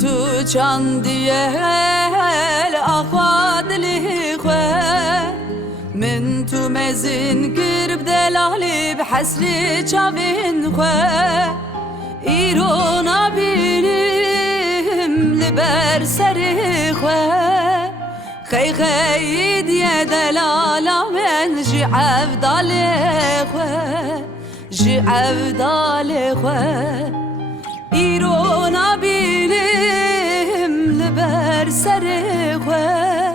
تو چندیل آخواد لیخوه من تو مزین گرب دلالی بحسلی چاوین خوه ایرونا بینیم لبر سری خوه خی خی دیه دلالا من جی عفدالی خوه جی عفدالی خوه ایرونا بینیم لبر سری خوه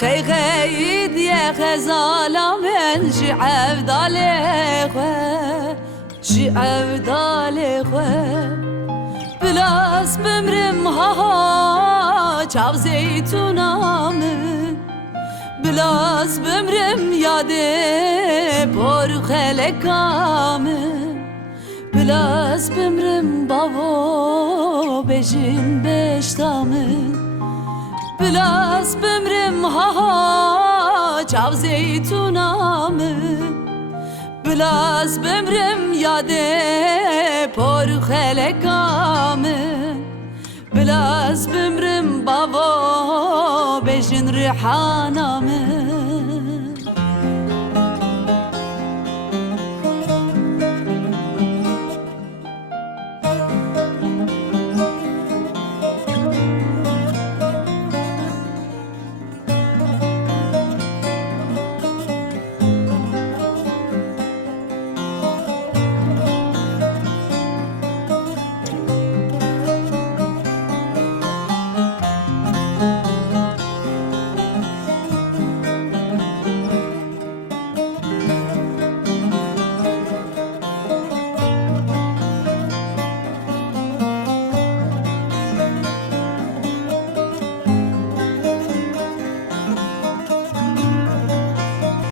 خی خی دیه خزالا من جی عفدالی خوه جی عفدالی خوه بلاس بمرم ها چاو زیتونامن بلاس بمرم یاده پر خلکامن بلاس بمرم بابا بجین بشتامن بلاس بمرم ها چاو زیتونامن بلاس بمرم یاده پر خلکامن بلاس بمرم بابا بجین ریحانامن